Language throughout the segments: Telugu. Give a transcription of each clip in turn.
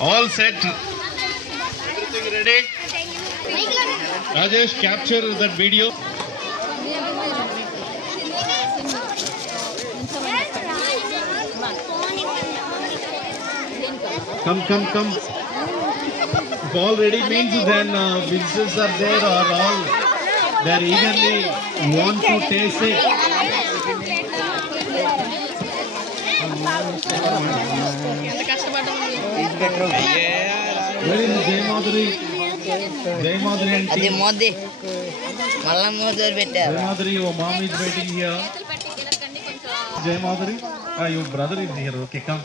All set. Everything ready? Rajesh, capture that video. Come. If all ready means then visitors are there or all they are eagerly want to taste it. Where is Jay Madhuri and team? Jay Madhuri, your mom is waiting here. Jay Madhuri, your brother is here. Okay, come.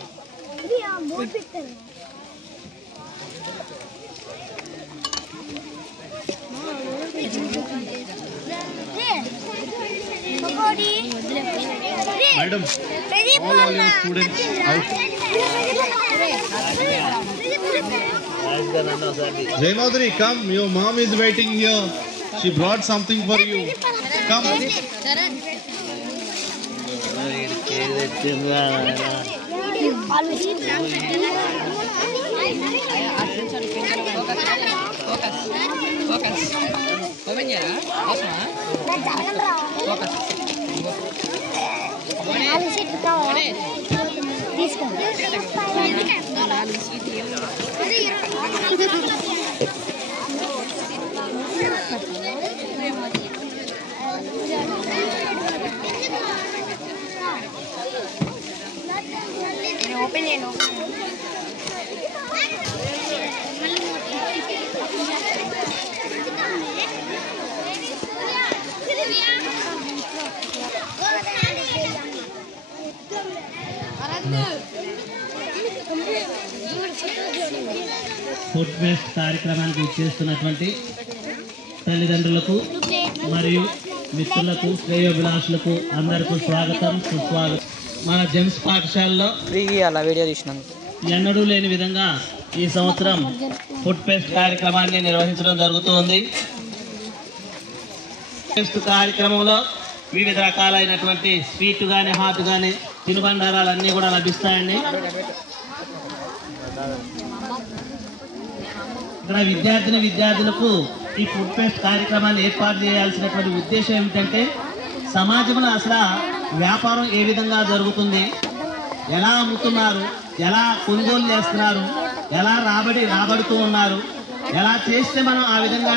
Madam, all your students out. Jay Madhuri, come. Your mom is waiting here. She brought something for you. Come. Food fest కార్యక్రమానికి ఇచ్చేస్తున్నటువంటి తల్లిదండ్రులకు మరియు మిత్రులకు శ్రేయోభిలాషులకు అందరికీ స్వాగతం సుస్వాగతం. మన జెమ్స్ పాఠశాలలో వీడియో తీసినాను ఎన్నడూ లేని విధంగా ఈ సంవత్సరం ఫుడ్ ఫెస్ట్ కార్యక్రమాన్ని నిర్వహించడం జరుగుతుంది. ఫెస్ట్ కార్యక్రమంలో వివిధ రకాలైనటువంటి స్వీట్ కానీ హాట్ కానీ తినుబండారాలన్నీ కూడా లభిస్తాయండి. ఇక్కడ విద్యార్థులకు ఈ ఫుడ్ ఫెస్ట్ కార్యక్రమాన్ని ఏర్పాటు చేయాల్సినటువంటి ఉద్దేశం ఏమిటంటే సమాజంలో అసలు వ్యాపారం ఏ విధంగా జరుగుతుంది, ఎలా అమ్ముతున్నారు, ఎలా కొనుగోలు చేస్తున్నారు, ఎలా రాబడుతూ ఉన్నారు, ఎలా చేస్తే మనం ఆ విధంగా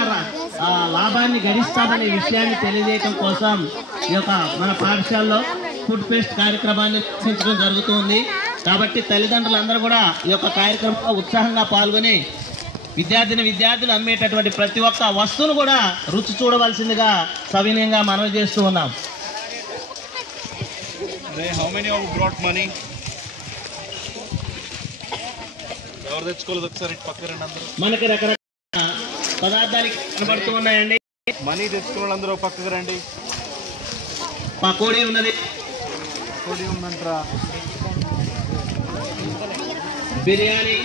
లాభాన్ని గడిస్తామనే విషయాన్ని తెలియజేయడం కోసం ఈ యొక్క మన పాఠశాలలో ఫుడ్ ఫెస్ట్ కార్యక్రమాన్ని నిర్వహించడం జరుగుతుంది. కాబట్టి తల్లిదండ్రులందరూ కూడా ఈ యొక్క కార్యక్రమంలో ఉత్సాహంగా పాల్గొని విద్యార్థులు అమ్మేటటువంటి ప్రతి ఒక్క వస్తువును కూడా రుచి చూడవలసిందిగా సవినయంగా మనవి చేస్తూ ఉన్నాం. How many of you brought money? ఎవరు తెచ్చుకోలేదు ఒకసారి పక్కన అందరూ. మనకి రకరకాల పదార్థాలు కనబడుతూ ఉన్నాయండి. మనీ తెచ్చుకున్న వాళ్ళందరూ పక్కకు రండి. పకోడీ ఉన్నది, ఉందంటారా, biryani.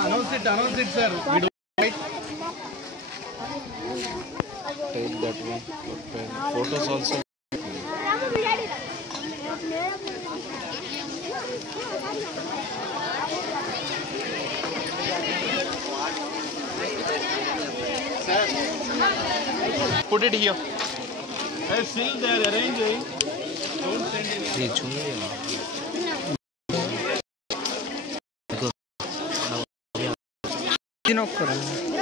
Announce it, sir. We don't right. Take that one. Okay. Photos also. Sir, put it here. Hey, still they are arranging. Don't send any.